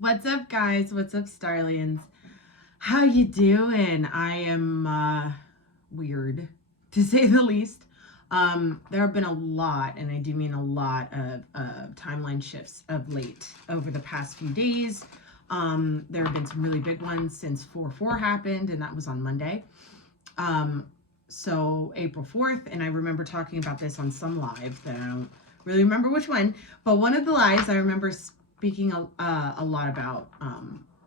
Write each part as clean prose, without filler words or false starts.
What's up, guys? What's up, Starlians? How you doing? I am weird, to say the least. There have been a lot, and I do mean a lot of timeline shifts of late over the past few days. There have been some really big ones since 4/4 happened, and that was on Monday. So April 4th, and I remember talking about this on some live that I don't really remember which one, but one of the lives I remember speaking a lot about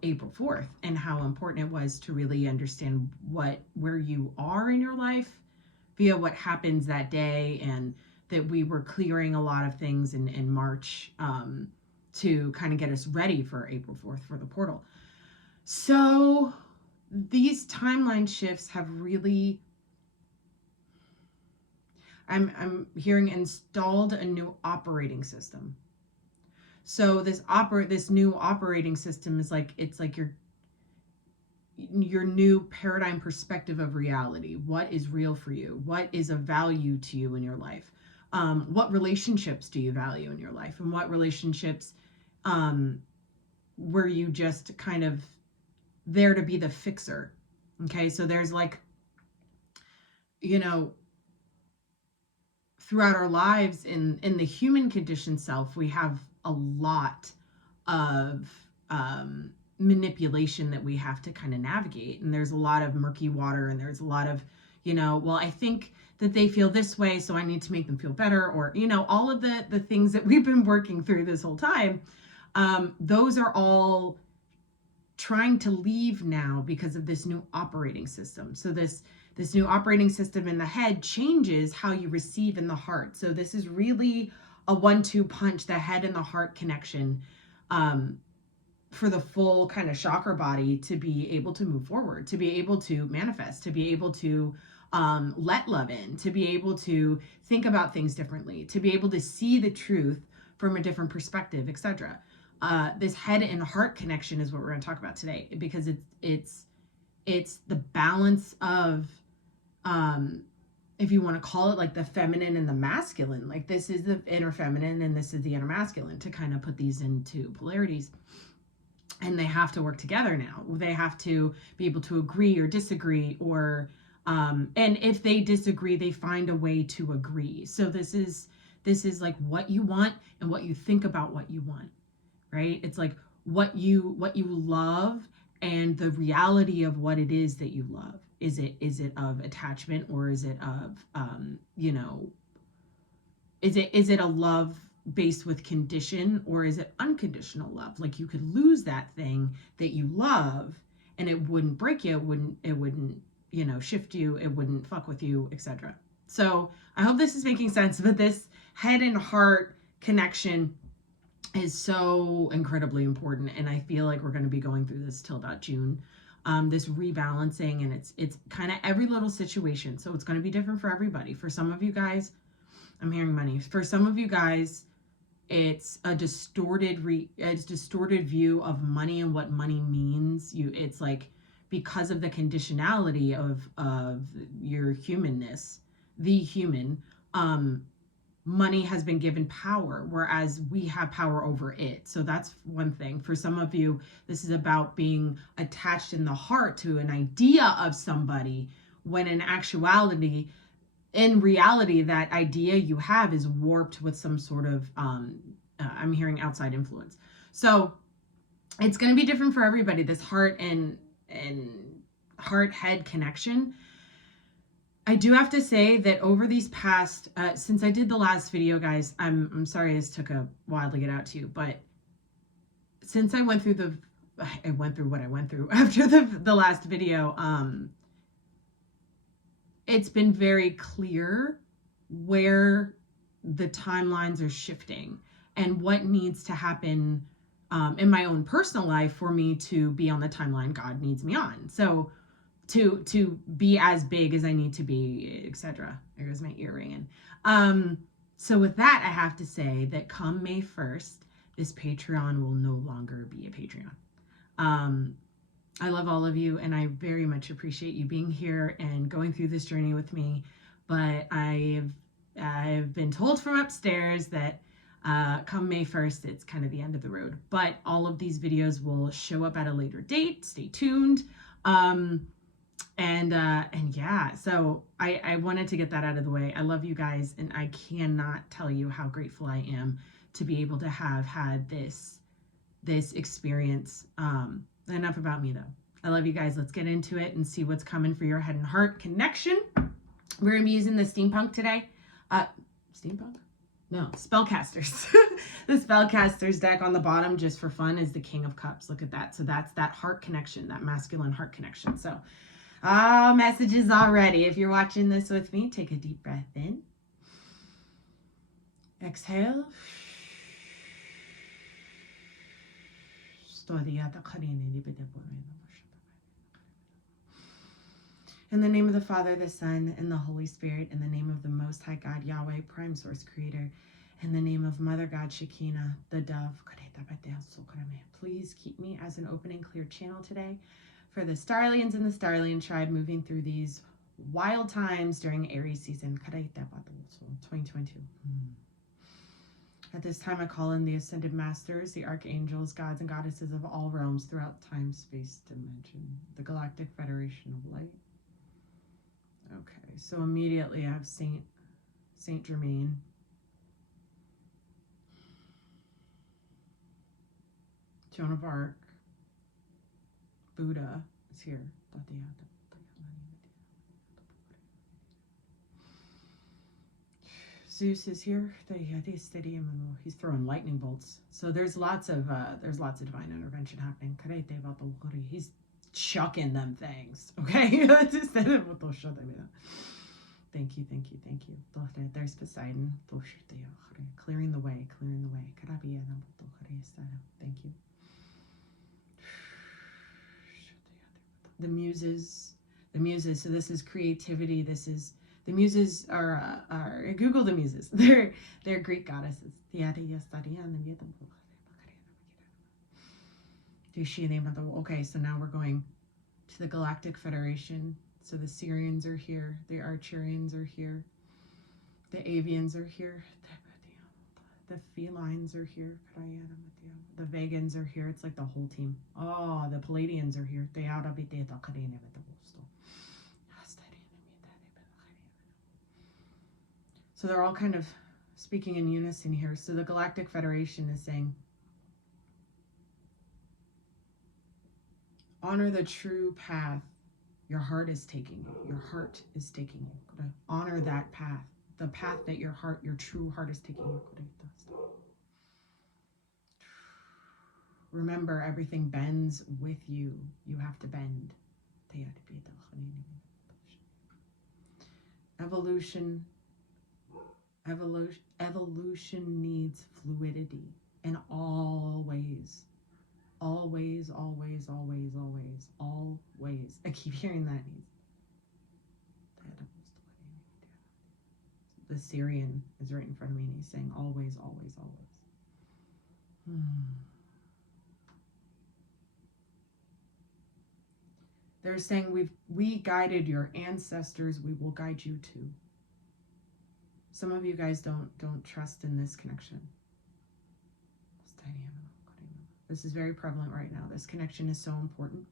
April 4th and how important it was to really understand where you are in your life via what happens that day, and that we were clearing a lot of things in March to kind of get us ready for April 4th for the portal. So these timeline shifts have really, I'm hearing, installed a new operating system. So this new operating system is like, it's like your new paradigm perspective of reality. What is real for you? What is of value to you in your life? What relationships do you value in your life? And what relationships were you just kind of there to be the fixer? Okay, so there's like, you know, throughout our lives in the human conditioned self, we have a lot of manipulation that we have to kind of navigate, and there's a lot of murky water, and there's a lot of, well, I think that they feel this way, so I need to make them feel better, or all of the things that we've been working through this whole time. Those are all trying to leave now because of this new operating system. So this new operating system in the head changes how you receive in the heart. So this is really a 1-2 punch, the head and the heart connection, for the full kind of chakra body to be able to move forward, to be able to manifest, to be able to let love in, to be able to think about things differently, to be able to see the truth from a different perspective, etc. This head and heart connection is what we're going to talk about today, because it's the balance of, if you want to call it, like the feminine and the masculine. Like, this is the inner feminine and this is the inner masculine, to kind of put these into polarities. And they have to work together now. They have to be able to agree or disagree, or and if they disagree, they find a way to agree. So this is like what you want and what you think about what you want, right? It's like what you love and the reality of what it is that you love. Is it of attachment, or is it of is it a love based with condition, or is it unconditional love? Like, you could lose that thing that you love and it wouldn't break you, it wouldn't shift you, it wouldn't fuck with you, etc. So I hope this is making sense, but this head and heart connection is so incredibly important, and I feel like we're going to be going through this till about June. This rebalancing, and it's kind of every little situation, so it's going to be different for everybody. For some of you guys, I'm hearing money. For some of you guys, it's a distorted view of money and what money means. It's like, because of the conditionality of your humanness, the human, money has been given power, whereas we have power over it. So that's one thing. For some of you, this is about being attached in the heart to an idea of somebody, when in reality, that idea you have is warped with some sort of, I'm hearing outside influence. So it's going to be different for everybody, this heart and heart head connection. I do have to say that over these past, since I did the last video, guys, I'm sorry this took a while to get out to you, but since I went through what I went through after the last video, it's been very clear where the timelines are shifting and what needs to happen in my own personal life for me to be on the timeline God needs me on. So to be as big as I need to be, etc. There goes my ear ringing. So with that, I have to say that come May 1st, this Patreon will no longer be a Patreon. I love all of you, and I very much appreciate you being here and going through this journey with me. But I've been told from upstairs that Come May 1st, it's kind of the end of the road. But all of these videos will show up at a later date. Stay tuned. And yeah, so I wanted to get that out of the way. I love you guys, and I cannot tell you how grateful I am to be able to have had this experience. Enough about me though. I love you guys. Let's get into it and see what's coming for your head and heart connection. We're gonna be using the steampunk today. Steampunk? No, spellcasters. The spellcasters deck on the bottom, just for fun, is the King of Cups. Look at that. So that's that heart connection, that masculine heart connection. So messages already. If you're watching this with me, take a deep breath in. Exhale. In the name of the Father, the Son, and the Holy Spirit, in the name of the Most High God, Yahweh, Prime Source Creator, in the name of Mother God, Shekinah, the dove, please keep me as an open and clear channel today for the Starlians and the Starlian tribe moving through these wild times during Aries season, 2022. At this time, I call in the Ascended Masters, the Archangels, Gods, and Goddesses of all realms throughout time, space, dimension, the Galactic Federation of Light. Okay, so immediately I have Saint Germain. Joan of Arc. Buddha is here. Zeus is here. He's throwing lightning bolts. So there's lots of divine intervention happening. He's chucking them things. Okay? Thank you. There's Poseidon. Clearing the way. Thank you. The muses. So this is creativity. The muses are Google the muses. They're Greek goddesses. Okay, so now we're going to the Galactic Federation. So the Syrians are here, the Archurians are here, the Avians are here, the Felines are here, the Vegans are here. It's like the whole team. Oh, the Palladians are here. So they're all kind of speaking in unison here. So the Galactic Federation is saying, honor the true path your heart is taking you. Your heart is taking you. Honor that path. The path that your true heart is taking you. Remember, everything bends with you. You have to bend. Evolution needs fluidity in all ways. Always. I keep hearing that. The Syrian is right in front of me and he's saying always. They're saying we guided your ancestors, we will guide you too. Some of you guys don't trust in this connection. This is very prevalent right now. This connection is so important.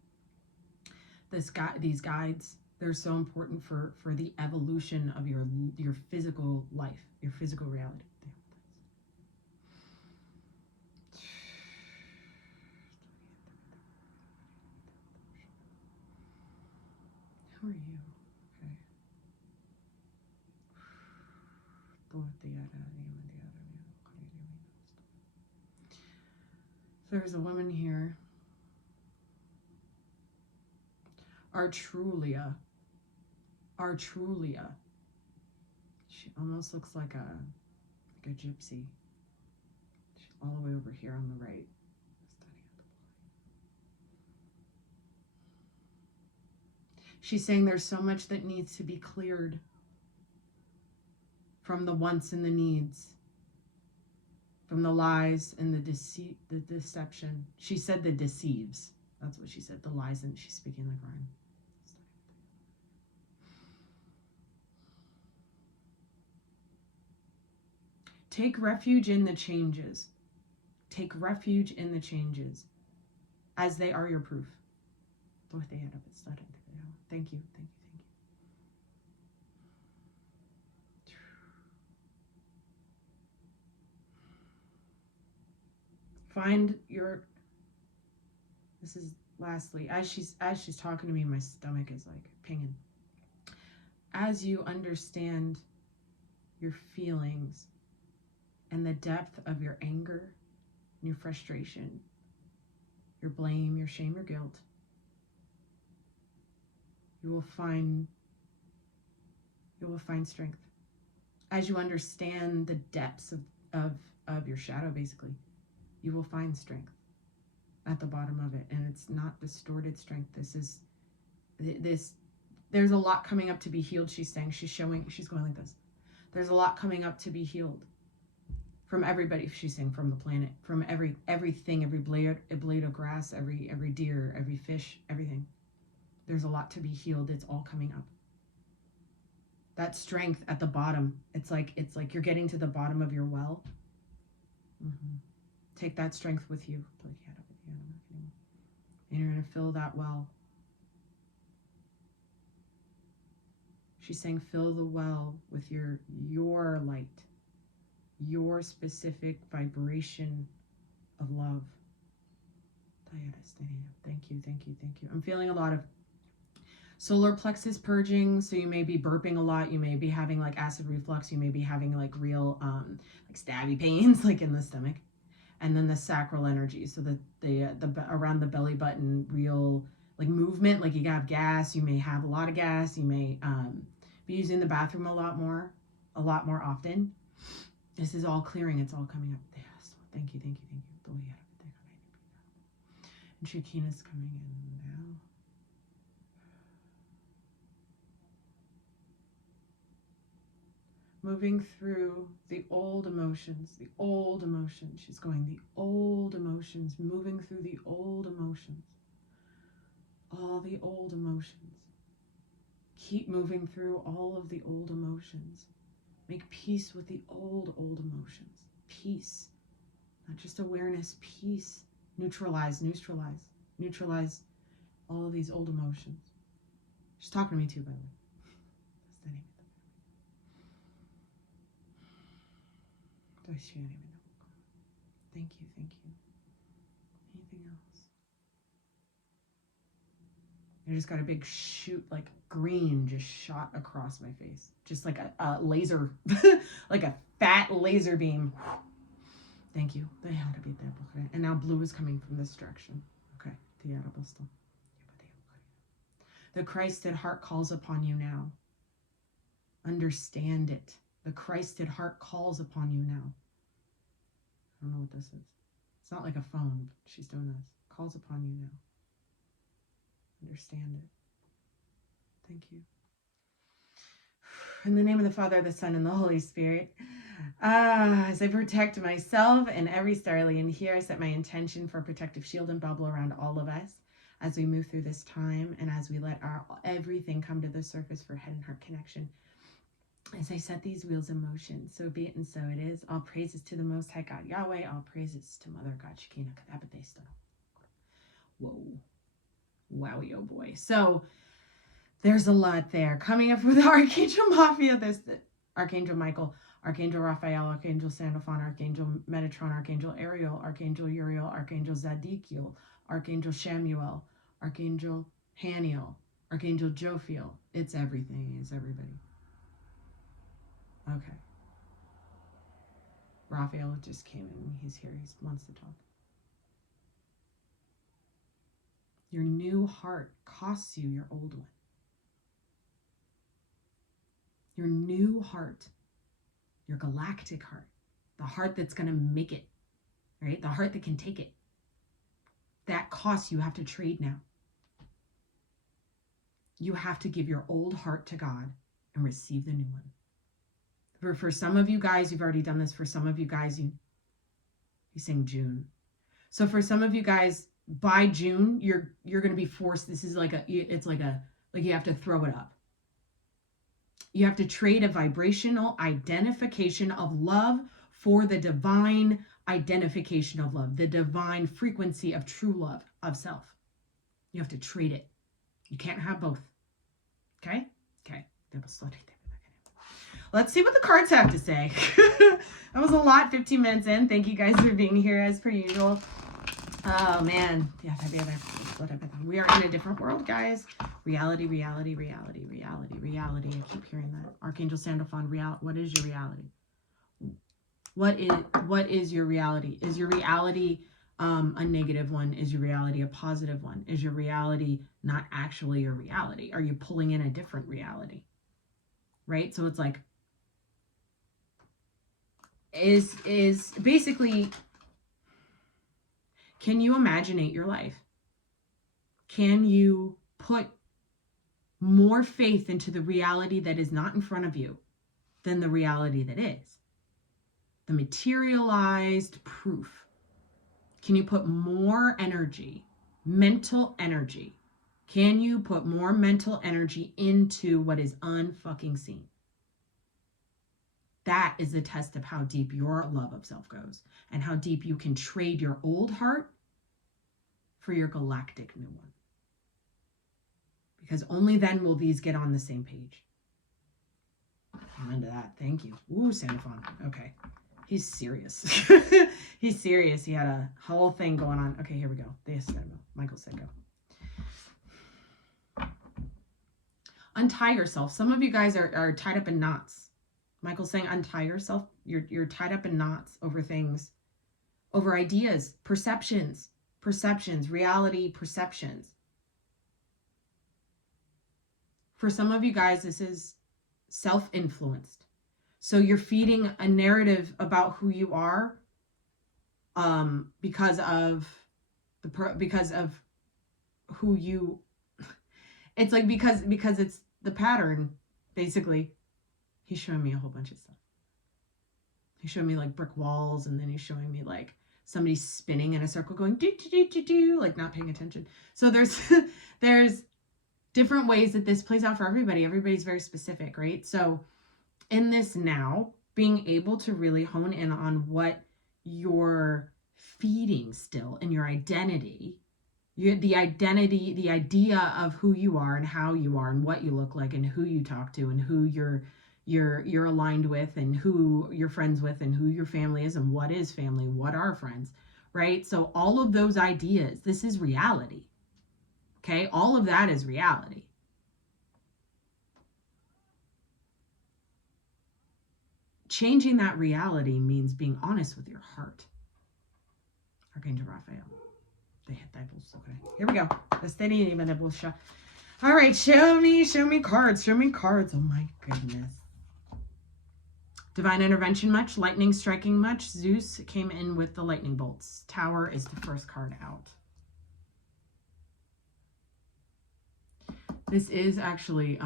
These guides, they're so important for the evolution of your physical life, your physical reality. How are you? Okay. There's a woman here. Artrulia. She almost looks like a gypsy. She's all the way over here on the right. She's saying there's so much that needs to be cleared from the wants and the needs, from the lies and the deception. She said the deceives. That's what she said, the lies, and she's speaking like Ryan. Take refuge in the changes. Take refuge in the changes, as they are your proof. Thank you, thank you, thank you. Find your, this is lastly, as she's talking to me, my stomach is like pinging. As you understand your feelings and the depth of your anger, your frustration, your blame, your shame, your guilt, you will find strength. As you understand the depths of your shadow, basically, you will find strength at the bottom of it. And it's not distorted strength. There's a lot coming up to be healed, she's saying. She's going like this. There's a lot coming up to be healed from everybody, she's saying, from the planet, from everything, every blade of grass, every deer, every fish, everything. There's a lot to be healed. It's all coming up. That strength at the bottom, it's like you're getting to the bottom of your well. Take that strength with you. And you're going to fill that well. She's saying fill the well with your light, your specific vibration of love. Thank you, thank you, thank you. I'm feeling a lot of solar plexus purging, so you may be burping a lot, you may be having like acid reflux, you may be having like real like stabby pains like in the stomach. And then the sacral energy, so the around the belly button, real like movement, like you have gas, you may have a lot of gas, you may be using the bathroom a lot more often. This is all clearing, it's all coming up. Yes. Thank you, thank you, thank you. And Shakina's coming in now. Moving through the old emotions. She's going, the old emotions, moving through the old emotions. All the old emotions. Keep moving through all of the old emotions. Make peace with the old emotions. Peace. Not just awareness, peace. Neutralize all of these old emotions. She's talking to me too, by the way. Thank you, thank you. Anything else? I just got a big shoot, like green, just shot across my face. Just like a laser, like a fat laser beam. Thank you. And now blue is coming from this direction. Okay. The Christed heart calls upon you now. Understand it. The Christed heart calls upon you now. I don't know what this is. It's not like a phone. She's doing this. Calls upon you now. Understand it. Thank you. In the name of the Father, the Son, and the Holy Spirit, as I protect myself and every Starlian here, I set my intention for a protective shield and bubble around all of us as we move through this time and as we let everything come to the surface for head and heart connection. As I set these wheels in motion, so be it and so it is. All praises to the Most High God Yahweh. All praises to Mother God Shekinah. Whoa. Wowie, oh boy. So there's a lot there. Coming up with the Archangel Mafia, Archangel Michael, Archangel Raphael, Archangel Sandalphon, Archangel Metatron, Archangel Ariel, Archangel Uriel, Archangel Zadkiel, Archangel Shamuel, Archangel Haniel, Archangel Jophiel. It's everything. It's everybody. Okay. Raphael just came in. He's here. He wants to talk. Your new heart costs you your old one. Your new heart, your galactic heart, the heart that's going to make it, right? The heart that can take it. That costs you have to trade now. You have to give your old heart to God and receive the new one. For some of you guys, you've already done this. For some of you guys, he's saying June. So for some of you guys, by June, you're going to be forced. This is like you have to throw it up. You have to trade a vibrational identification of love for the divine identification of love, the divine frequency of true love of self. You have to trade it. You can't have both. Okay? Okay. Let's see what the cards have to say. That was a lot, 15 minutes in. Thank you guys for being here as per usual. Oh, man. Yeah, we are in a different world, guys. Reality, reality, reality, reality, reality. I keep hearing that. Archangel Sandalphon, what is your reality? What is your reality? Is your reality a negative one? Is your reality a positive one? Is your reality not actually your reality? Are you pulling in a different reality? Right? So it's like, is basically, can you imaginate your life? Can you put more faith into the reality that is not in front of you than the reality that is? The materialized proof. Can you put more energy, mental energy? Can you put more mental energy into what is unfucking seen? That is the test of how deep your love of self goes and how deep you can trade your old heart for your galactic new one. Because only then will these get on the same page. I'm into that. Thank you. Ooh, Sandalphon. Okay. He's serious. He's serious. He had a whole thing going on. Okay, here we go. Michael said go. Untie yourself. Some of you guys are tied up in knots. Michael's saying untie yourself. You're tied up in knots over things, over ideas, perceptions, reality, perceptions. For some of you guys, this is self-influenced. So you're feeding a narrative about who you are because of who you, it's like because it's the pattern, basically. He's showing me a whole bunch of stuff. He's showing me like brick walls, and then he's showing me like somebody spinning in a circle going do do do do do, like not paying attention. So there's different ways that this plays out for everybody. Everybody's very specific, right? So in this now, being able to really hone in on what you're feeding still in your identity, the idea of who you are and how you are and what you look like and who you talk to and who you're aligned with and who you're friends with and who your family is and what is family, what are friends, right? So all of those ideas, this is reality. Okay? All of that is reality. Changing that reality means being honest with your heart. Archangel Raphael. Okay, here we go. All right, show me cards. Oh my goodness. Divine intervention much? Lightning striking much? Zeus came in with the lightning bolts. Tower is the first card out. This is actually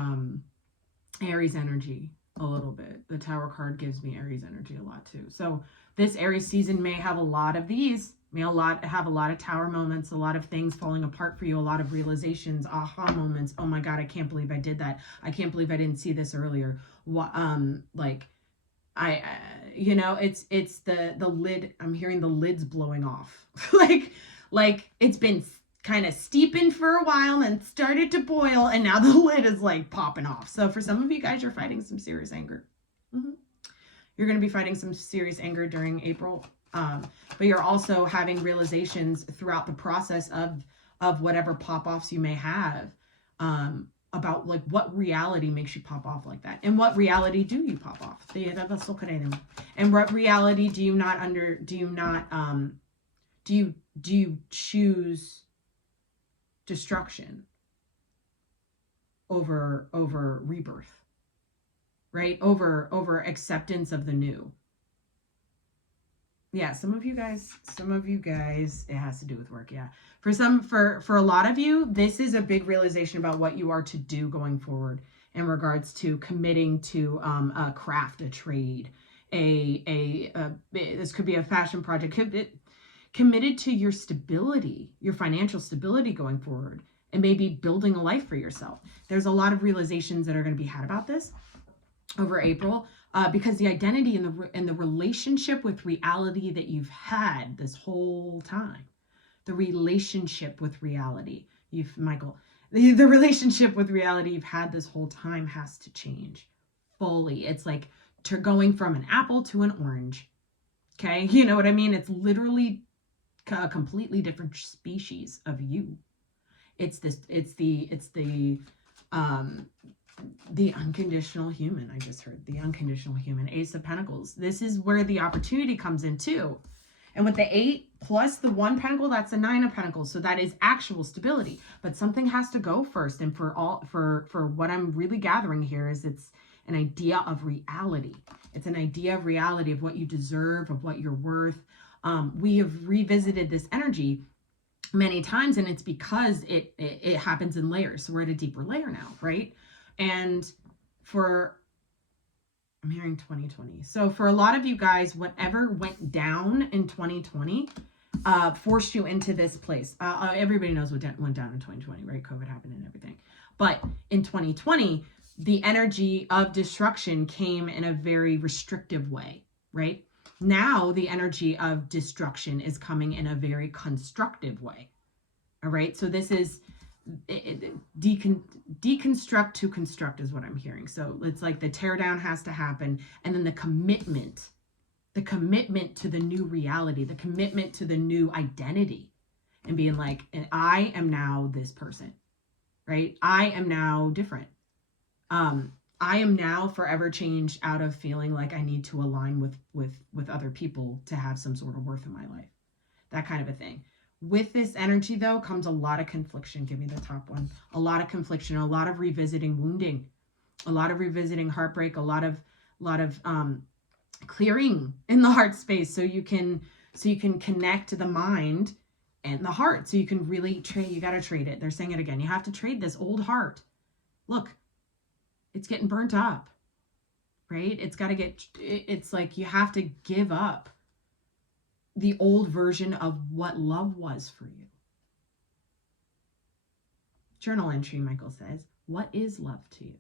Aries energy a little bit. The Tower card gives me Aries energy a lot too. So this Aries season may have a lot of these. May have a lot of Tower moments, a lot of things falling apart for you, a lot of realizations, aha moments. Oh my God, I can't believe I did that. I can't believe I didn't see this earlier. It's the lid. I'm hearing the lids blowing off. like it's been kind of steeping for a while and started to boil, and now the lid is like popping off. So for some of you guys, you're fighting some serious anger. You're going to be fighting some serious anger during April. But you're also having realizations throughout the process of whatever pop-offs you may have about like what reality makes you pop off like that, and what reality do you pop off, and what reality do you choose destruction over rebirth, right? Over acceptance of the new. Yeah, some of you guys, it has to do with work. Yeah. For a lot of you, this is a big realization about what you are to do going forward in regards to committing to a craft, a trade, this could be a fashion project, committed to your stability, your financial stability going forward, and maybe building a life for yourself. There's a lot of realizations that are going to be had about this over April. because the identity and the relationship with reality that you've had this whole time, the relationship with reality, Michael, the relationship with reality you've had this whole time has to change fully. It's like going from an apple to an orange. Okay, you know what I mean? It's literally a completely different species of you. It's the unconditional human. I just heard the unconditional human. Ace of Pentacles. This is where the opportunity comes in too. And with the 8 plus the 1 pentacle, that's the 9 of Pentacles. So that is actual stability. But something has to go first. And for what I'm really gathering here is it's an idea of reality. It's an idea of reality, of what you deserve, of what you're worth. We have revisited this energy many times, and it's because it happens in layers. So we're at a deeper layer now, right? And I'm hearing 2020. So for a lot of you guys, whatever went down in 2020 forced you into this place. Everybody knows what went down in 2020, right? COVID happened and everything. But in 2020, the energy of destruction came in a very restrictive way, right? Now the energy of destruction is coming in a very constructive way. All right. So this is deconstruct to construct is what I'm hearing. So it's like the teardown has to happen. And then the commitment to the new reality, the commitment to the new identity, and being like, and I am now this person, right? I am now different. I am now forever changed out of feeling like I need to align with other people to have some sort of worth in my life. That kind of a thing. With this energy, though, comes a lot of confliction. Give me the top one. A lot of confliction, a lot of revisiting wounding, a lot of revisiting heartbreak, a lot of clearing in the heart space, so you can connect the mind and the heart, so you can really trade. You got to trade it. They're saying it again. You have to trade this old heart. Look, it's getting burnt up, right? It's like you have to give up the old version of what love was for you. Journal entry, Michael says, what is love to you?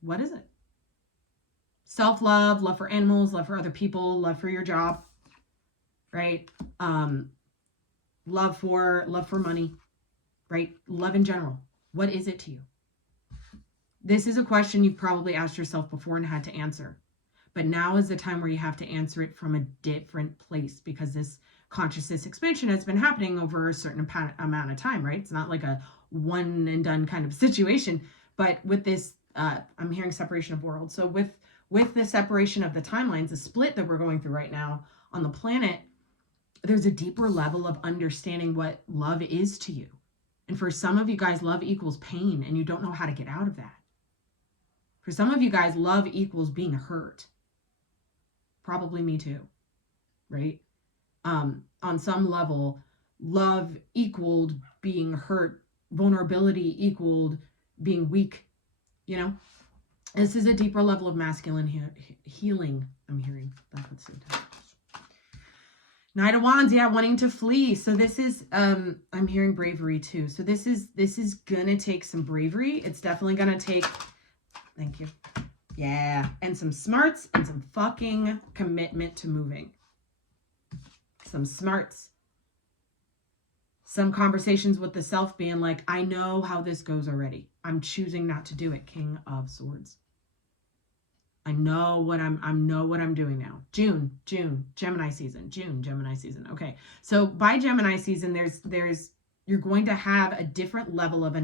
What is it? Self-love, love for animals, love for other people, love for your job, right? Love for money, right? Love in general. What is it to you? This is a question you've probably asked yourself before and had to answer. But now is the time where you have to answer it from a different place, because this consciousness expansion has been happening over a certain amount of time, right? It's not like a one and done kind of situation. But with this, I'm hearing separation of worlds. So with the separation of the timelines, the split that we're going through right now on the planet, there's a deeper level of understanding what love is to you. And for some of you guys, love equals pain, and you don't know how to get out of that. For some of you guys, love equals being hurt. Probably me too, right? On some level, love equaled being hurt. Vulnerability equaled being weak, you know? This is a deeper level of masculine healing, I'm hearing. That's what's so tough. Knight of Wands, yeah, wanting to flee. So this is, I'm hearing bravery too. So this is gonna take some bravery. It's definitely gonna take, thank you. Yeah, and some smarts and some fucking commitment to moving. Some smarts. Some conversations with the self being like, I know how this goes already. I'm choosing not to do it. King of Swords. I know what I'm doing now. June, Gemini season. June, Gemini season. Okay. So by Gemini season, you're going to have a different level of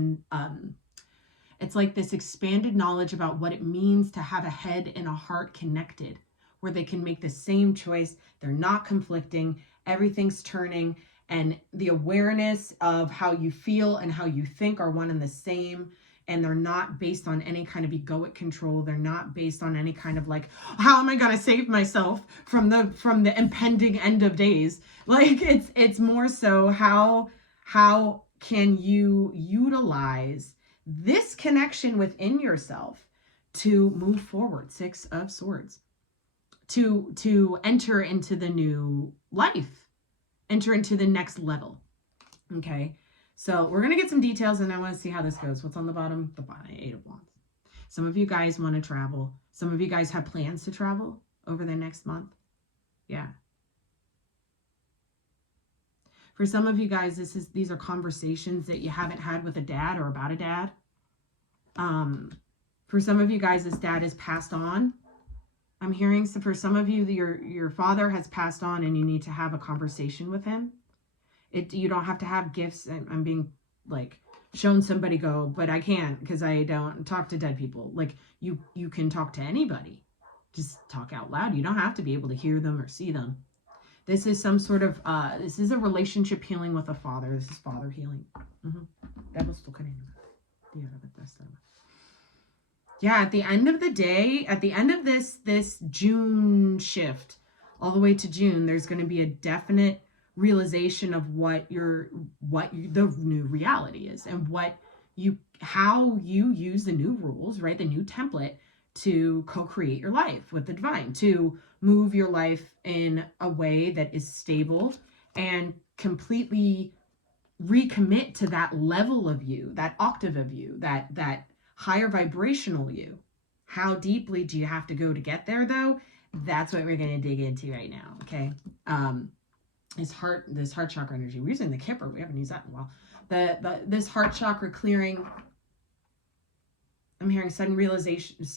it's like this expanded knowledge about what it means to have a head and a heart connected, where they can make the same choice. They're not conflicting. Everything's turning. And the awareness of how you feel and how you think are one and the same. And they're not based on any kind of egoic control. They're not based on any kind of like, how am I going to save myself from the impending end of days? Like it's more so how can you utilize this connection within yourself to move forward. 6 of Swords. To enter into the new life. Enter into the next level. Okay. So we're going to get some details, and I want to see how this goes. What's on the bottom? The bottom, 8 of Wands. Some of you guys want to travel. Some of you guys have plans to travel over the next month. Yeah. For some of you guys, these are conversations that you haven't had with a dad or about a dad. For some of you guys, this dad is passed on. I'm hearing, so for some of you, your father has passed on and you need to have a conversation with him. You don't have to have gifts. I'm being like shown somebody go, but I can't because I don't talk to dead people. Like you can talk to anybody. Just talk out loud. You don't have to be able to hear them or see them. This is some sort of, this is a relationship healing with a father. This is father healing. Yeah, at the end of the day, at the end of this June shift, all the way to June, there's going to be a definite realization of what the new reality is and how you use the new rules, right? The new template to co-create your life with the divine, to move your life in a way that is stable and completely recommit to that level of you, that octave of you, that higher vibrational you. How deeply do you have to go to get there, though? That's what we're going to dig into right now, okay? This heart chakra energy. We're using the Kipper. We haven't used that in a while. This heart chakra clearing. I'm hearing sudden realizations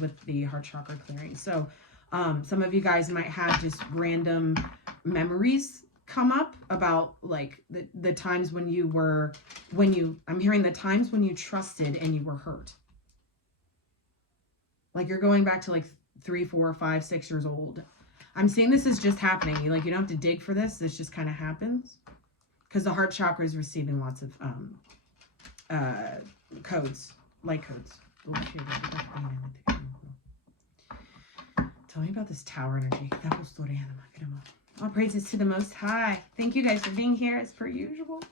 with the heart chakra clearing. So some of you guys might have just random memories come up about like the times I'm hearing the times when you trusted and you were hurt. Like you're going back to like 3, 4, 5, 6 years old. I'm seeing this is just happening. You don't have to dig for this. This just kind of happens. Because the heart chakra is receiving lots of codes, light codes. Tell me about this tower energy. All praises to the Most High. Thank you guys for being here as per usual.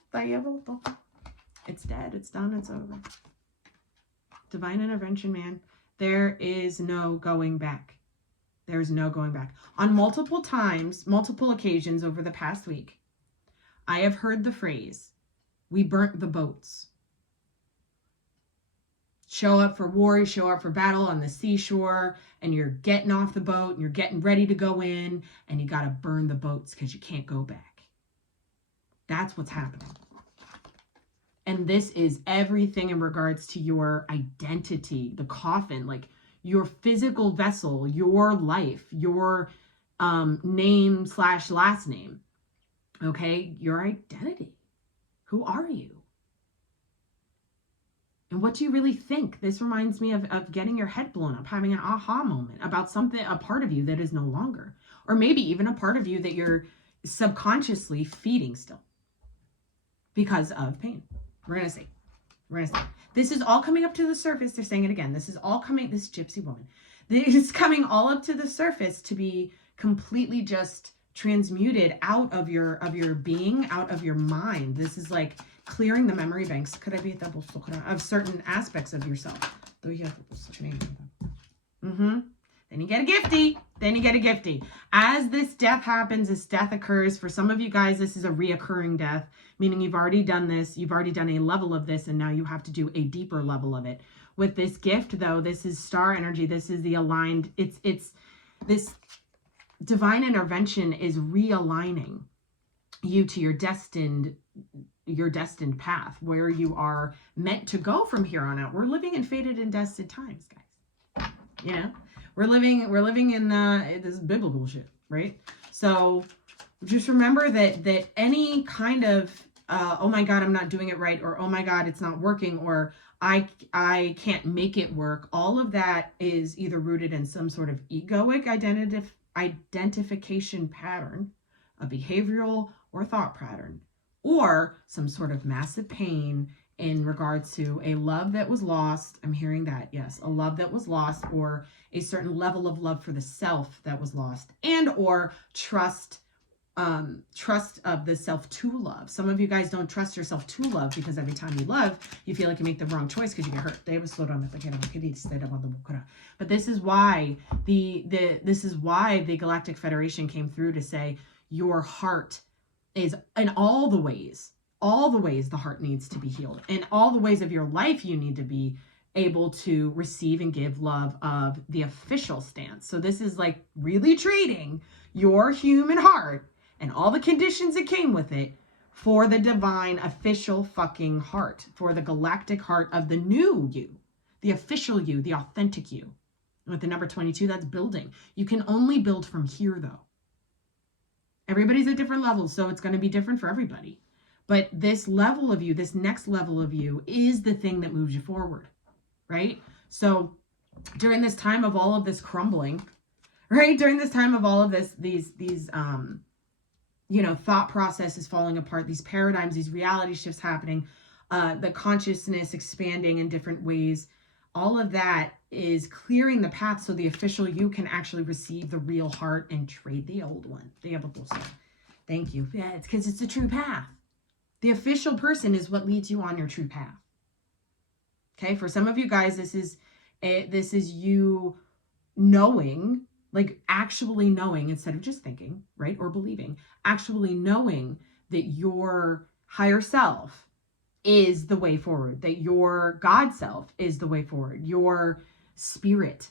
It's dead. It's done. It's over. Divine intervention, man. There is no going back. There's no going back. On multiple occasions over the past week, I have heard the phrase, we burnt the boats. Show up for war, you show up for battle on the seashore, and you're getting off the boat, and you're getting ready to go in, and you got to burn the boats because you can't go back. That's what's happening. And this is everything in regards to your identity, the coffin, like your physical vessel, your life, your name/last name. Okay, your identity. Who are you? And what do you really think? This reminds me of getting your head blown up, having an aha moment about something, a part of you that is no longer. Or maybe even a part of you that you're subconsciously feeding still because of pain. We're going to see. This is all coming up to the surface. They're saying it again. This gypsy woman. This is coming all up to the surface to be completely just transmuted out of your being, out of your mind. This is like clearing the memory banks of certain aspects of yourself. Then you get a gifty. As this death happens, this death occurs, for some of you guys, this is a reoccurring death, meaning you've already done this, you've already done a level of this, and now you have to do a deeper level of it. With this gift, though, this is star energy. This is the aligned, it's this divine intervention is realigning you to your destined path, where you are meant to go from here on out. We're living in fated and destined times, guys. We're living in this biblical shit, right? So just remember that any kind of oh my God, I'm not doing it right, or oh my God, it's not working, or I can't make it work. All of that is either rooted in some sort of egoic identification pattern, a behavioral or thought pattern, or some sort of massive pain in regards to a love that was lost. I'm hearing that, yes, a love that was lost, or a certain level of love for the self that was lost, and or trust of the self to love. Some of you guys don't trust yourself to love because every time you love, you feel like you make the wrong choice because you get hurt. But this is why the Galactic Federation came through to say your heart is, in all the ways the heart needs to be healed. In all the ways of your life, you need to be able to receive and give love of the official stance. So this is like really trading your human heart and all the conditions that came with it for the divine official fucking heart, for the galactic heart of the new you, the official you, the authentic you. With the number 22, that's building. You can only build from here, though. Everybody's at different levels, so it's going to be different for everybody. But this level of you, this next level of you, is the thing that moves you forward, right? So during this time of all of this crumbling, right? During this time of all of this, these thought processes falling apart, these paradigms, these reality shifts happening, the consciousness expanding in different ways, all of that is clearing the path so the official you can actually receive the real heart and trade the old one. Thank you. Yeah, it's because it's the true path. The official person is what leads you on your true path. Okay, for some of you guys, this is you knowing, like actually knowing instead of just thinking, right? Or believing, actually knowing that your higher self is the way forward, that your God self is the way forward. Your spirit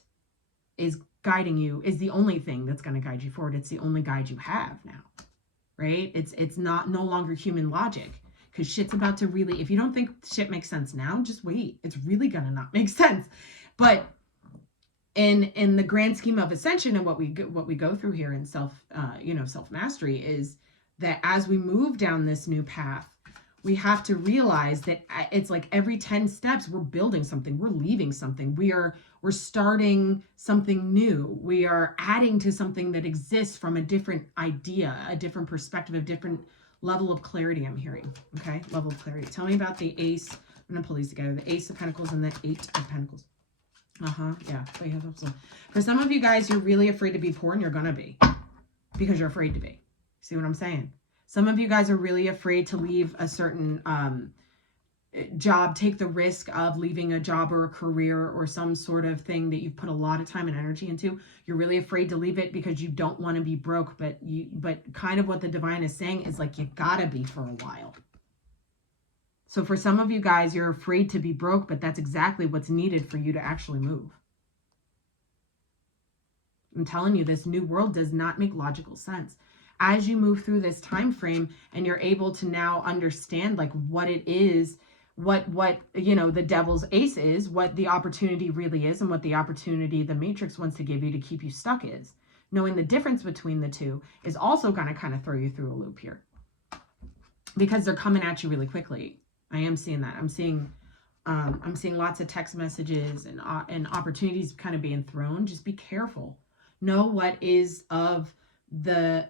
is guiding you, is the only thing that's going to guide you forward. It's the only guide you have now, right? It's not no longer human logic, because shit's about to really, if you don't think shit makes sense now, just wait. It's really going to not make sense. But in the grand scheme of ascension and what we go through here in self-mastery is that as we move down this new path, we have to realize that it's like every 10 steps, we're building something, we're leaving something, we're starting something new, we are adding to something that exists from a different idea, a different perspective, a different level of clarity I'm hearing, okay? Level of clarity. Tell me about the Ace. I'm going to pull these together. The Ace of Pentacles and the Eight of Pentacles. Yeah. For some of you guys, you're really afraid to be poor, and you're going to be because you're afraid to be. See what I'm saying? Some of you guys are really afraid to leave a certain job, take the risk of leaving a job or a career or some sort of thing that you've put a lot of time and energy into. You're really afraid to leave it because you don't want to be broke, but kind of what the divine is saying is like, you gotta be for a while. So for some of you guys, you're afraid to be broke, but that's exactly what's needed for you to actually move. I'm telling you, this new world does not make logical sense. As you move through this time frame and you're able to now understand like what it is, what the devil's ace is, what the opportunity really is, and what the opportunity the matrix wants to give you to keep you stuck is. Knowing the difference between the two is also going to kind of throw you through a loop here, because they're coming at you really quickly. I am seeing that. I'm seeing lots of text messages and opportunities kind of being thrown. Just be careful. Know what is of the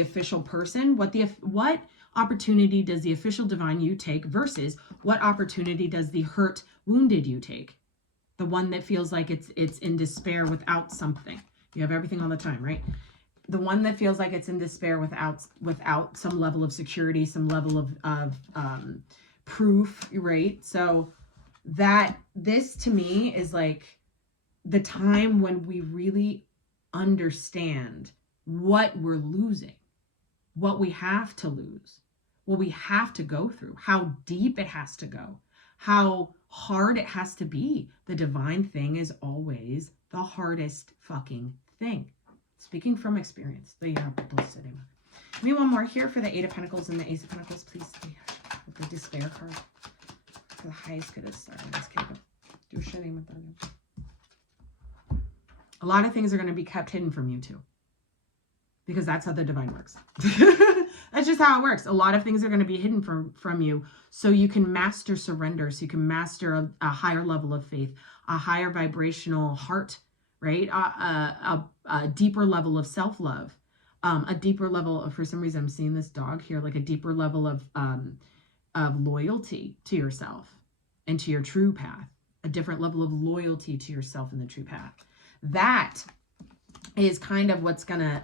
official person, what opportunity does the official divine you take versus what opportunity does the hurt wounded you take, the one that feels like it's in despair without something. You have everything all the time, right? The one that feels like it's in despair without some level of security, some level of proof, right? So that this to me is like the time when we really understand what we're losing, what we have to lose, what we have to go through, how deep it has to go, how hard it has to be. The divine thing is always the hardest fucking thing. Speaking from experience. Give me one more here for the Eight of Pentacles and the Ace of Pentacles, please. With the Despair card. For the highest good of Starlian. A lot of things are going to be kept hidden from you too, because that's how the divine works. That's just how it works. A lot of things are going to be hidden from you so you can master surrender, so you can master a higher level of faith, a higher vibrational heart, right? A deeper level of self-love, a deeper level of, for some reason I'm seeing this dog here, like a deeper level of loyalty to yourself and to your true path, a different level of loyalty to yourself and the true path. That is kind of what's gonna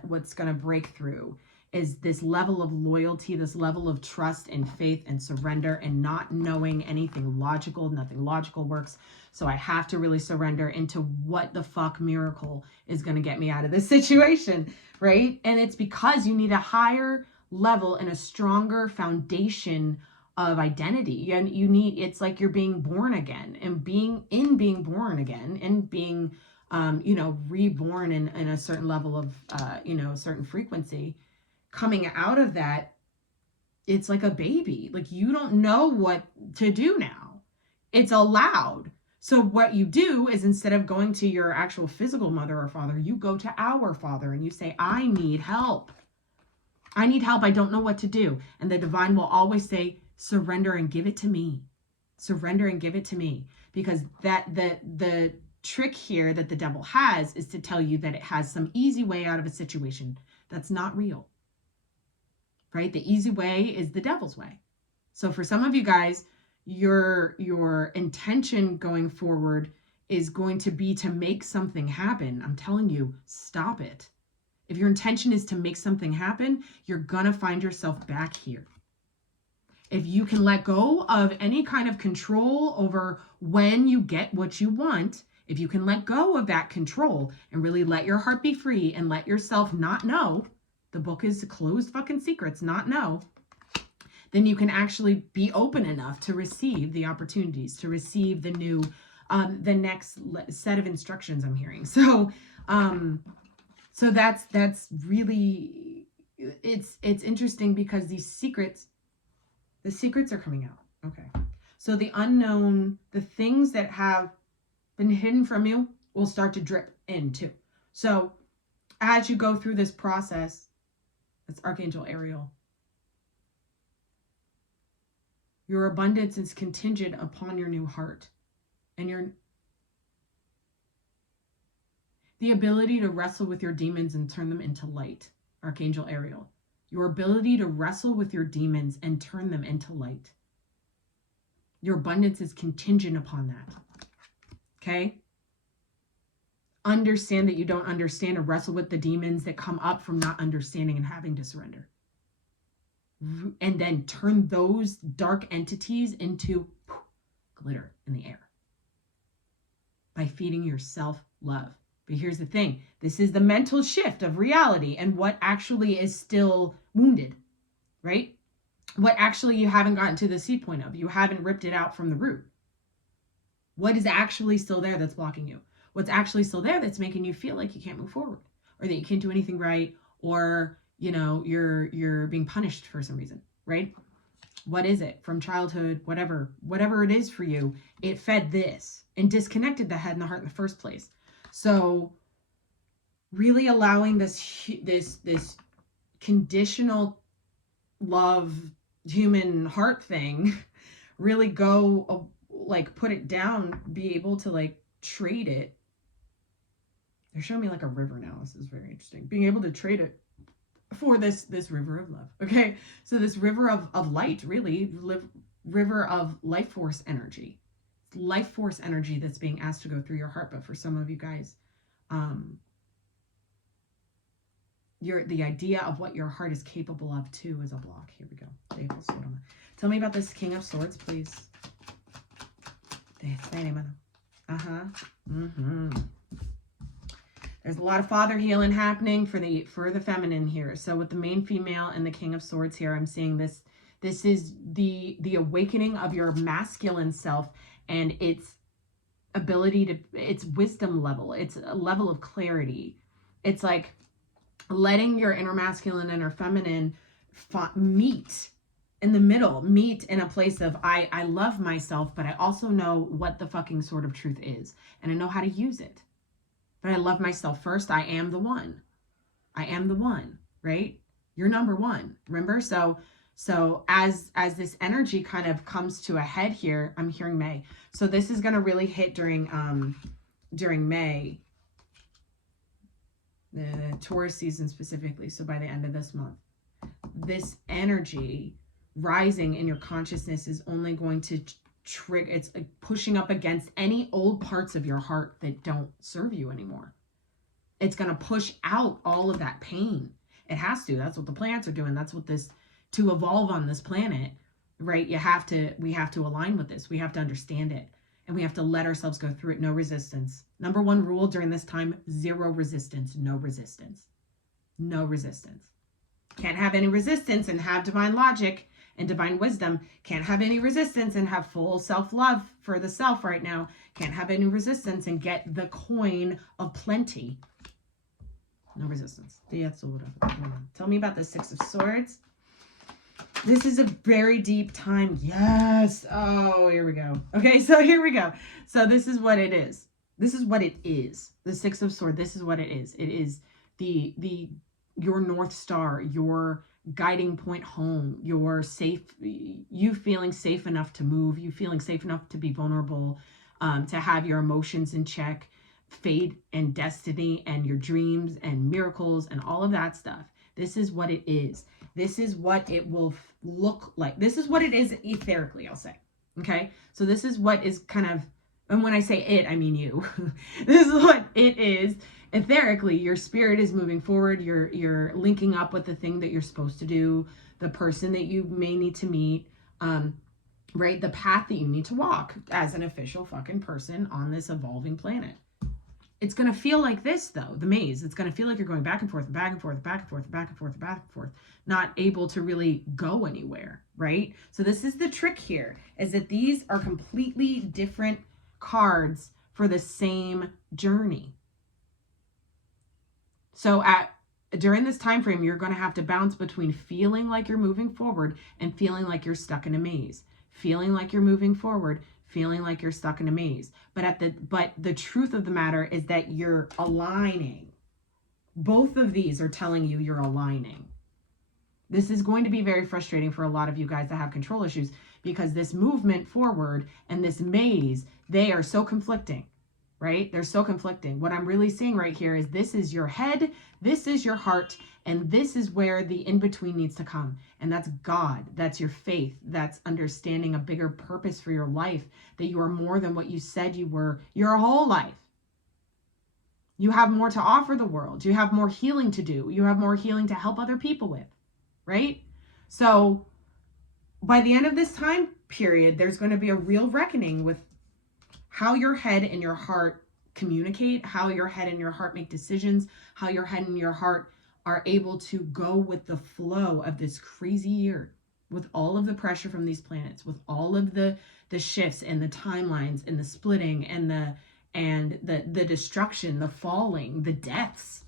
break through, is this level of loyalty, this level of trust and faith and surrender, and not knowing anything logical. Nothing logical works. So I have to really surrender into what the fuck miracle is going to get me out of this situation, right? And it's because you need a higher level and a stronger foundation of identity. And it's like you're being born again, and being born again and being, reborn in a certain level of, a certain frequency, coming out of that. It's like a baby. Like, you don't know what to do now. It's allowed. So what you do is, instead of going to your actual physical mother or father, you go to our Father and you say, I need help. I need help. I don't know what to do. And the divine will always say, surrender and give it to me. Surrender and give it to me. Because the trick here that the devil has is to tell you that it has some easy way out of a situation that's not real. Right? The easy way is the devil's way. So for some of you guys, your intention going forward is going to be to make something happen. I'm telling you, stop it. If your intention is to make something happen, you're gonna find yourself back here. If you can let go of any kind of control over when you get what you want, if you can let go of that control and really let your heart be free and let yourself not know, the book is closed fucking secrets, not know, then you can actually be open enough to receive the opportunities, to receive the new, the next set of instructions I'm hearing. So that's really, it's interesting because the secrets are coming out. Okay. So the unknown, the things that have been hidden from you will start to drip in too. So as you go through this process, it's Archangel Ariel. Your abundance is contingent upon your new heart and the ability to wrestle with your demons and turn them into light. Archangel Ariel. Your ability to wrestle with your demons and turn them into light. Your abundance is contingent upon that. Okay? Understand that you don't understand, and wrestle with the demons that come up from not understanding and having to surrender. And then turn those dark entities into glitter in the air by feeding yourself love. But here's the thing. This is the mental shift of reality and what actually is still wounded, right? What actually you haven't gotten to the seed point of. You haven't ripped it out from the root. What is actually still there that's blocking you? What's actually still there that's making you feel like you can't move forward, or that you can't do anything right, or you're being punished for some reason, right? What is it from childhood? Whatever it is for you, it fed this and disconnected the head and the heart in the first place. So really allowing this conditional love human heart thing, really go like put it down, be able to like trade it. They're showing me like a river now. This is very interesting. Being able to trade it for this river of love. Okay. So this river of light, really, river of life force energy. Life force energy that's being asked to go through your heart. But for some of you guys, the idea of what your heart is capable of too is a block. Here we go. Tell me about this King of Swords, please. There's a lot of father healing happening for the feminine here. So with the main female and the King of Swords here, I'm seeing this is the awakening of your masculine self and its ability to, its wisdom level. It's a level of clarity. It's like letting your inner masculine and inner feminine meet in the middle, meet in a place of I love myself, but I also know what the fucking sword of truth is, and I know how to use it. But I love myself first. I am the one. I am the one, right? You're number one. Remember? So as this energy kind of comes to a head here, I'm hearing May. So this is going to really hit during May, the Taurus season specifically. So by the end of this month, this energy rising in your consciousness is only going to trigger, it's like pushing up against any old parts of your heart that don't serve you anymore. It's going to push out all of that pain. It has to. That's what the plants are doing. That's what this, to evolve on this planet, right? We have to align with this. We have to understand it, and we have to let ourselves go through it. No resistance. Number one rule during this time, 0 resistance. No resistance. No resistance. Can't have any resistance and have divine logic and divine wisdom. Can't have any resistance and have full self-love for the self right now. Can't have any resistance and get the coin of plenty. No resistance. Tell me about the Six of Swords. This is a very deep time. Yes. Oh, here we go. Okay, so here we go. So this is what it is. This is what it is. The Six of Swords. This is what it is. It is your North Star, your guiding point home, your safe, you feeling safe enough to move, you feeling safe enough to be vulnerable, to have your emotions in check, fate and destiny and your dreams and miracles and all of that stuff. This is what it is. This is what it will look like. This is what it is etherically, I'll say. Okay? So this is what is kind of, and when I say it, I mean you. This is what it is. Etherically, your spirit is moving forward. You're linking up with the thing that you're supposed to do, the person that you may need to meet, right? The path that you need to walk as an official fucking person on this evolving planet. It's going to feel like this, though, the maze. It's going to feel like you're going back and forth, and back and forth, back and forth, back and forth, back and forth, not able to really go anywhere, right? So this is the trick here, is that these are completely different cards for the same journey. So during this time frame, you're going to have to bounce between feeling like you're moving forward and feeling like you're stuck in a maze. Feeling like you're moving forward, feeling like you're stuck in a maze. But the truth of the matter is that you're aligning. Both of these are telling you you're aligning. This is going to be very frustrating for a lot of you guys that have control issues, because this movement forward and this maze, they are so conflicting, right? They're so conflicting. What I'm really seeing right here is this is your head, this is your heart, and this is where the in-between needs to come. And that's God. That's your faith. That's understanding a bigger purpose for your life, that you are more than what you said you were your whole life. You have more to offer the world. You have more healing to do. You have more healing to help other people with, right? So by the end of this time period, there's going to be a real reckoning with how your head and your heart communicate, how your head and your heart make decisions, how your head and your heart are able to go with the flow of this crazy year, with all of the pressure from these planets, with all of the shifts and the timelines and the splitting and the destruction, the falling, the deaths,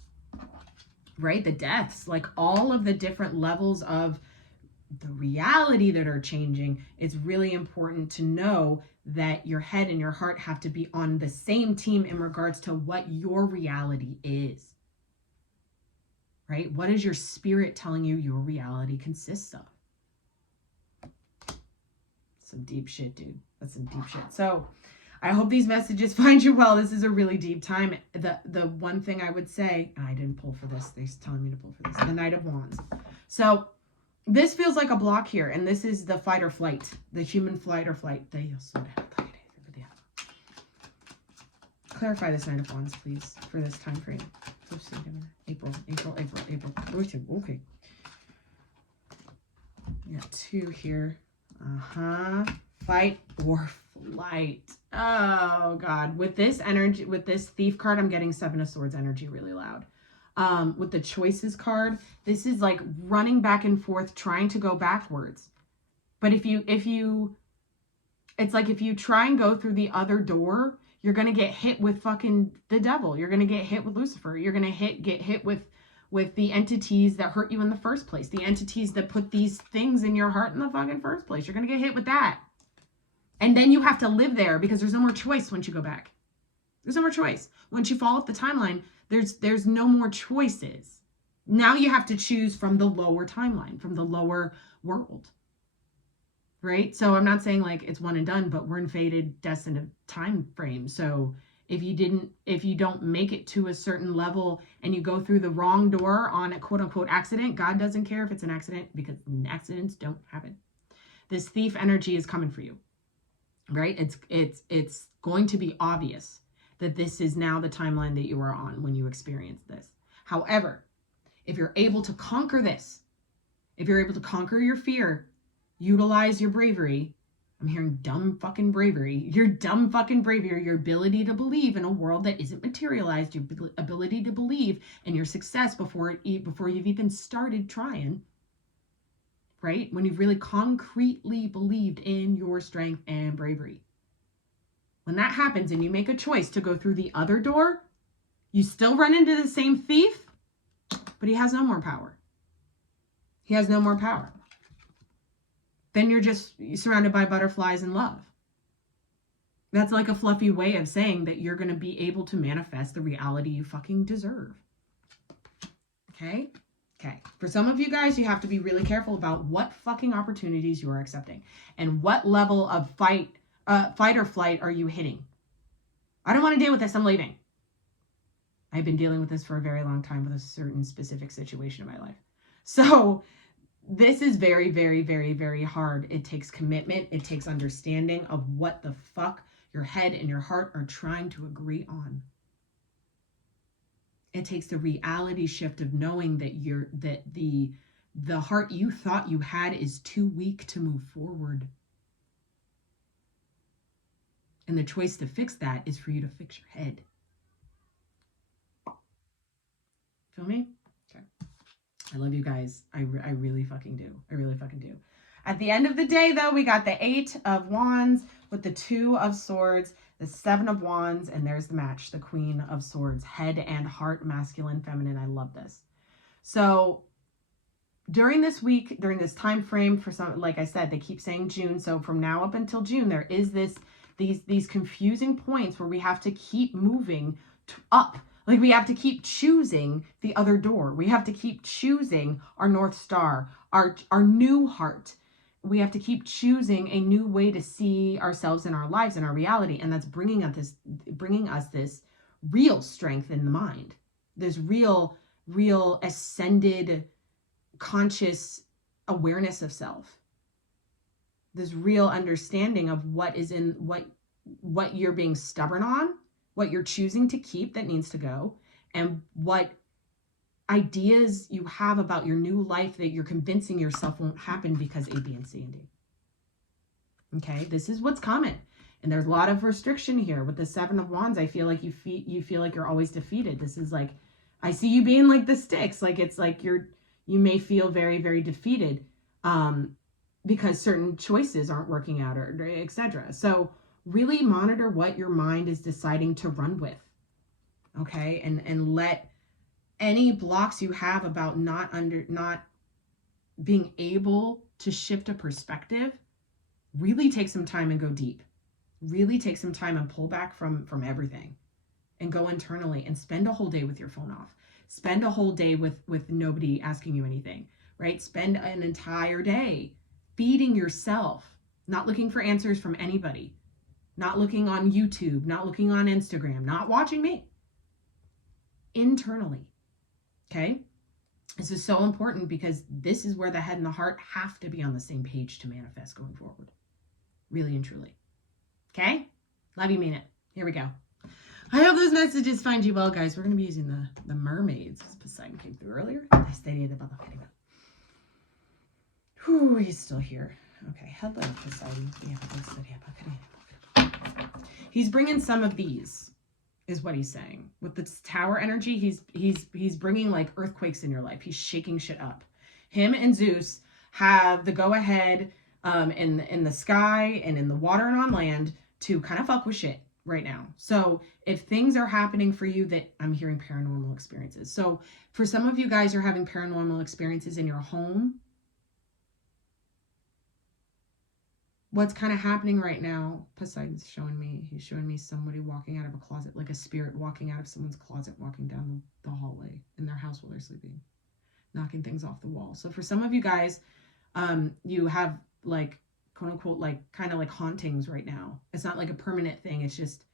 right? The deaths, like all of the different levels of the reality that are changing. It's really important to know that your head and your heart have to be on the same team in regards to what your reality is, right? What is your spirit telling you your reality consists of? Some deep shit, dude. That's some deep shit. So I hope these messages find you well. This is a really deep time. The one thing I would say, and I didn't pull for this, they're telling me to pull for this, the Knight of Wands. So this feels like a block here, and this is the fight or flight, the human flight or flight. Clarify this Knight of Wands, please, for this time frame. April. Okay. We got 2 here. Fight or flight. Oh, God. With this energy, with this Thief card, I'm getting 7 of Swords energy really loud. With the Choices card, this is like running back and forth, trying to go backwards. But it's like if you try and go through the other door, you're going to get hit with fucking the devil. You're going to get hit with Lucifer. You're going to get hit with the entities that hurt you in the first place. The entities that put these things in your heart in the fucking first place. You're going to get hit with that. And then you have to live there because there's no more choice once you go back. There's no more choice. Once you fall off the timeline, there's no more choices. Now you have to choose from the lower timeline, from the lower world. Right? So I'm not saying like it's one and done, but we're in fated, destined time frame. So if you don't make it to a certain level and you go through the wrong door on a quote unquote accident, God doesn't care if it's an accident, because accidents don't happen. This Thief energy is coming for you. Right? It's going to be obvious that this is now the timeline that you are on when you experience this. However, if you're able to conquer this, if you're able to conquer your fear, utilize your bravery. I'm hearing dumb fucking bravery. Your dumb fucking bravery, your ability to believe in a world that isn't materialized, your ability to believe in your success before you've even started trying. right? When you've really concretely believed in your strength and bravery. When that happens and you make a choice to go through the other door, you still run into the same thief, but he has no more power. He has no more power. Then you're just surrounded by butterflies and love. That's like a fluffy way of saying that you're going to be able to manifest the reality you fucking deserve. Okay? Okay. For some of you guys, you have to be really careful about what fucking opportunities you are accepting and what level of fight or flight are you hitting. I don't want to deal with this. I'm leaving. I've been dealing with this for a very long time with a certain specific situation in my life. So this is very, very, very, very hard. It takes commitment. It takes understanding of what the fuck your head and your heart are trying to agree on. It takes the reality shift of knowing that the heart you thought you had is too weak to move forward. And the choice to fix that is for you to fix your head. Feel me? Okay. I love you guys. I really fucking do. I really fucking do. At the end of the day, though, we got the 8 of Wands with the 2 of Swords, the 7 of Wands, and there's the match, the Queen of Swords, head and heart, masculine, feminine. I love this. So during this week, during this time frame, for some, like I said, they keep saying June. So from now up until June, there is these confusing points where we have to keep moving up. Like we have to keep choosing the other door. We have to keep choosing our North Star, our new heart. We have to keep choosing a new way to see ourselves in our lives and our reality. And that's bringing us this real strength in the mind, this real ascended conscious awareness of self, this real understanding of what is in what you're being stubborn on, what you're choosing to keep that needs to go, and what ideas you have about your new life that you're convincing yourself won't happen because A, B, and C, and D. Okay, this is what's coming. And there's a lot of restriction here. With the 7 of Wands, I feel like you feel like you're always defeated. This is like, I see you being like the sticks. Like it's like you may feel very, very defeated because certain choices aren't working out, or etc. So really monitor what your mind is deciding to run with. Okay, and let any blocks you have about not being able to shift a perspective, really take some time and go deep. Really take some time and pull back from everything and go internally and spend a whole day with your phone off. Spend a whole day with nobody asking you anything, right? Spend an entire day feeding yourself, not looking for answers from anybody, not looking on YouTube, not looking on Instagram, not watching me. Internally. Okay? This is so important because this is where the head and the heart have to be on the same page to manifest going forward. Really and truly. Okay? Love you, mean it. Here we go. I hope those messages find you well, guys. We're going to be using the mermaids. Poseidon came through earlier. Whew, he's still here. Okay, hello, Poseidon. He's bringing some of these, is what he's saying. With this tower energy, he's bringing like earthquakes in your life. He's shaking shit up. Him and Zeus have the go ahead in the sky and in the water and on land to kind of fuck with shit right now. So if things are happening for you, that I'm hearing paranormal experiences. So for some of you guys, you're having paranormal experiences in your home. What's kind of happening right now, Poseidon's showing me, he's showing me somebody walking out of a closet, like a spirit walking out of someone's closet, walking down the hallway in their house while they're sleeping, knocking things off the wall. So for some of you guys, you have like, quote unquote, like kind of like hauntings right now. It's not like a permanent thing. It's just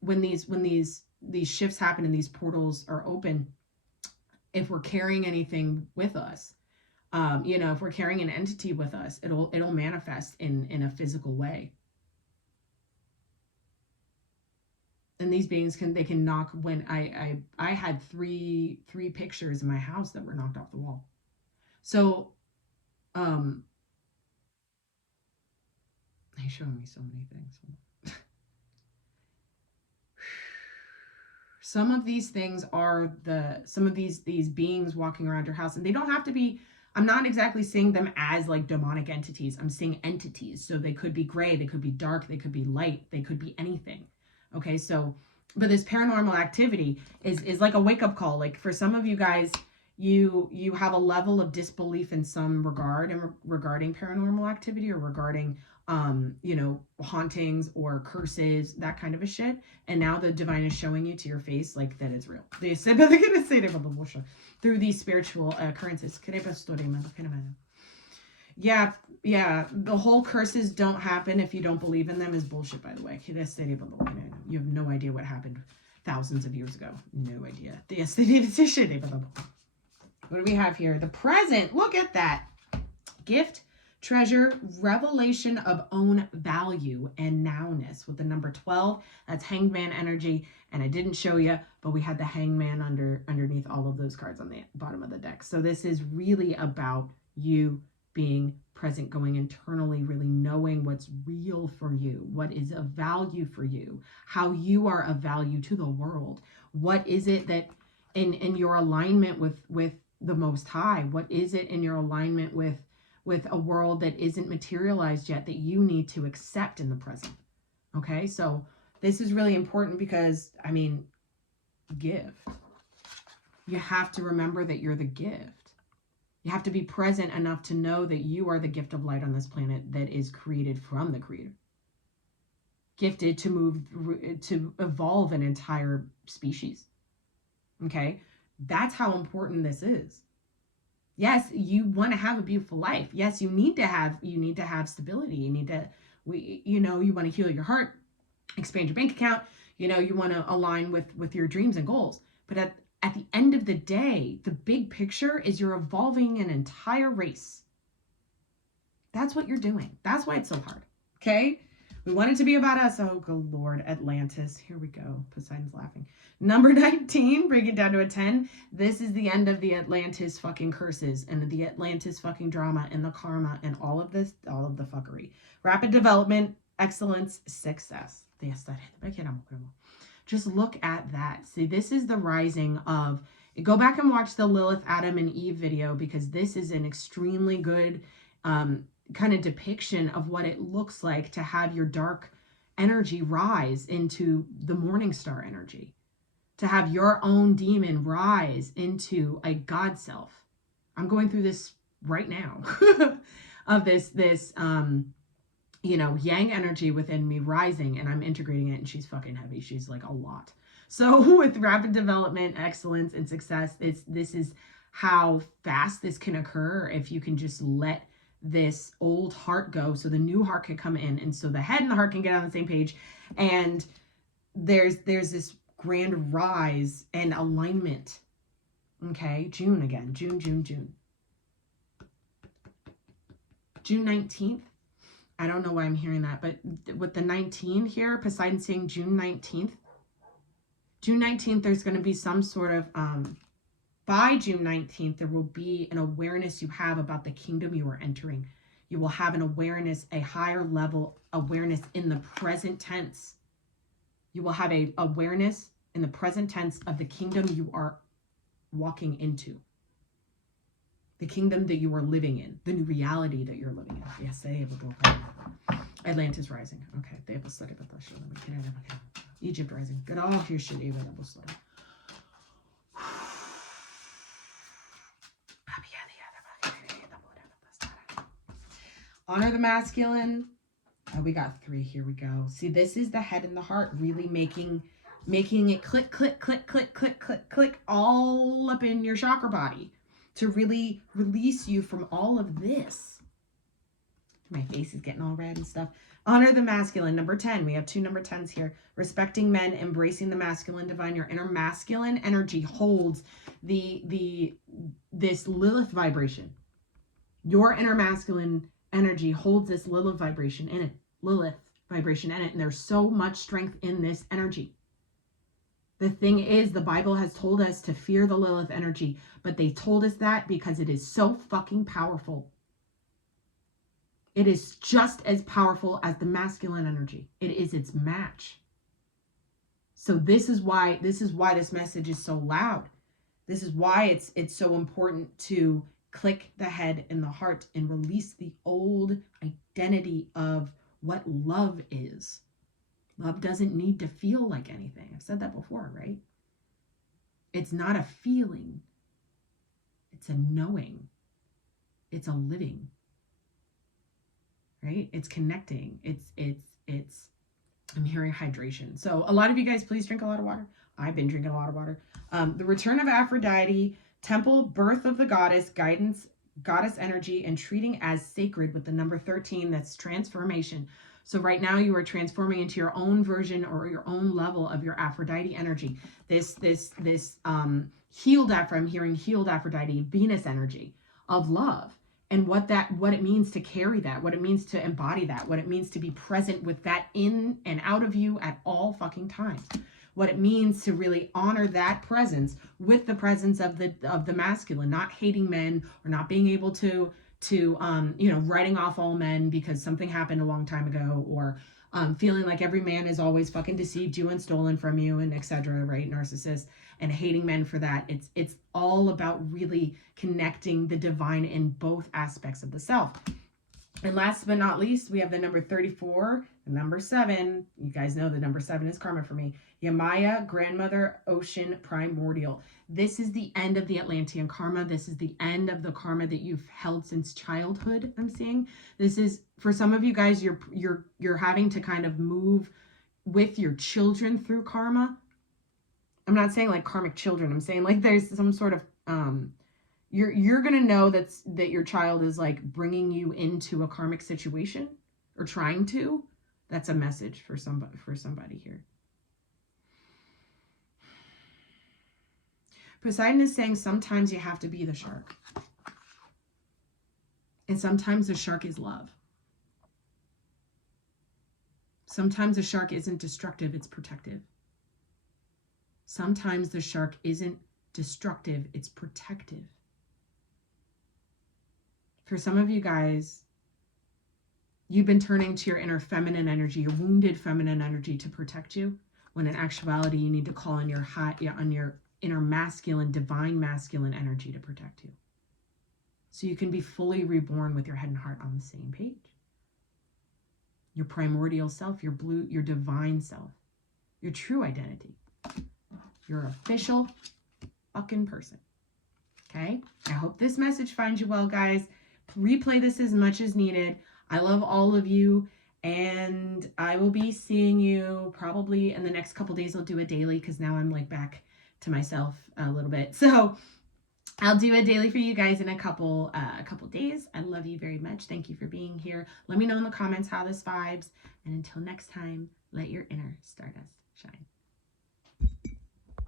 when these shifts happen and these portals are open, if we're carrying anything with us, if we're carrying an entity with us, it'll manifest in a physical way. And these beings can knock. When I had three pictures in my house that were knocked off the wall. So he's showing me so many things. Some of these things are some of these beings walking around your house, and they don't have to be. I'm not exactly seeing them as like demonic entities. I'm seeing entities. So they could be gray, they could be dark, they could be light, they could be anything. Okay, so but this paranormal activity is like a wake-up call. Like for some of you guys, you have a level of disbelief in some regard and regarding paranormal activity or regarding you know, hauntings or curses, that kind of a shit. And now the divine is showing you to your face like that it's real. Through these spiritual occurrences. Yeah, yeah. The whole curses don't happen if you don't believe in them is bullshit, by the way. You have no idea what happened thousands of years ago. No idea. What do we have here? The present. Look at that. Gift, treasure, revelation of own value and nowness. With the number 12, that's hangman energy. And I didn't show you, but we had the hangman underneath all of those cards on the bottom of the deck. So this is really about you being present, going internally, really knowing what's real for you, what is of value for you, how you are of value to the world. What is it that in your alignment with the Most High? What is it in your alignment with a world that isn't materialized yet that you need to accept in the present? Okay, so this is really important because, I mean, gift. You have to remember that you're the gift. You have to be present enough to know that you are the gift of light on this planet that is created from the Creator. Gifted to move, to evolve an entire species. Okay, that's how important this is. Yes, you want to have a beautiful life. Yes, you need to have stability. You need to, you know, you want to heal your heart, expand your bank account. You know, you want to align with your dreams and goals. But at the end of the day, the big picture is you're evolving an entire race. That's what you're doing. That's why it's so hard. Okay? We want it to be about us. Oh, good Lord. Atlantis. Here we go. Poseidon's laughing. Number 19, bring it down to a 10. This is the end of the Atlantis fucking curses and the Atlantis fucking drama and the karma and all of this, all of the fuckery. Rapid development, excellence, success. Just look at that. See, this is the rising of, go back and watch the Lilith, Adam, and Eve video because this is an extremely good kind of depiction of what it looks like to have your dark energy rise into the morning star energy, to have your own demon rise into a God self. I'm going through this right now of this you know, yang energy within me rising, and I'm integrating it, and she's fucking heavy. She's like a lot. So with rapid development, excellence, and success, this is how fast this can occur if you can just let this old heart go so the new heart can come in, and so the head and the heart can get on the same page, and there's this grand rise and alignment. Okay, June again. June 19th. I don't know why I'm hearing that, but with the 19 here, Poseidon saying June 19th. June 19th, there's going to be some sort of, by June 19th, there will be an awareness you have about the kingdom you are entering. You will have an awareness, a higher level awareness in the present tense. You will have a awareness in the present tense of the kingdom you are walking into. The kingdom that you are living in, the new reality that you're living in. Yes, they have a book. Atlantis rising. Okay, they have a study about that. Egypt rising. Good. Oh, here should even have a study. Honor the masculine. Oh, we got 3. Here we go. See, this is the head and the heart really making it click, click, click, click, click, click, click all up in your chakra body to really release you from all of this. My face is getting all red and stuff. Honor the masculine. Number 10. We have 2 number 10s here. Respecting men, embracing the masculine divine. Your inner masculine energy holds this Lilith vibration. Your inner masculine energy holds this Lilith vibration in it. And there's so much strength in this energy. The thing is, the Bible has told us to fear the Lilith energy, but they told us that because it is so fucking powerful. It is just as powerful as the masculine energy. It is its match. So this is why this message is so loud. This is why it's so important to Click the head and the heart and release the old identity of what love is. Love doesn't need to feel like anything. I've said that before, right? It's not a feeling. It's a knowing. It's a living. Right? It's connecting. It's I'm hearing hydration. So a lot of you guys, please drink a lot of water. I've been drinking a lot of water. The return of Aphrodite, temple, birth of the goddess, guidance, goddess energy, and treating as sacred with the number 13. That's transformation. So right now you are transforming into your own version or your own level of your Aphrodite energy. This healed I'm hearing healed Aphrodite, Venus energy of love. And what it means to carry that, what it means to embody that, what it means to be present with that in and out of you at all fucking times. What it means to really honor that presence with the presence of the masculine, not hating men or not being able to writing off all men because something happened a long time ago, or feeling like every man has always fucking deceived you and stolen from you and etc. Right? Narcissist, and hating men for that. It's all about really connecting the divine in both aspects of the self. And last but not least, we have the number 34, the number 7. You guys know the number 7 is karma for me. Yamaya, grandmother, ocean, primordial. This is the end of the Atlantean karma. This is the end of the karma that you've held since childhood, I'm seeing. This is, for some of you guys, you're having to kind of move with your children through karma. I'm not saying like karmic children. I'm saying like there's some sort of you're gonna know that your child is like bringing you into a karmic situation or trying to. That's a message for somebody here. Poseidon is saying sometimes you have to be the shark, and sometimes the shark is love. Sometimes the shark isn't destructive, it's protective. Sometimes the shark isn't destructive, it's protective. For some of you guys, you've been turning to your inner feminine energy, your wounded feminine energy to protect you, when in actuality you need to call on your inner masculine, divine masculine energy to protect you. So you can be fully reborn with your head and heart on the same page. Your primordial self, your divine self, your true identity. Your official fucking person. Okay? I hope this message finds you well, guys. Replay this as much as needed. I love all of you, and I will be seeing you probably in the next couple days. I'll do a daily because now I'm like back to myself a little bit. So I'll do a daily for you guys in a couple days. I love you very much. Thank you for being here. Let me know in the comments how this vibes. And until next time, let your inner stardust shine.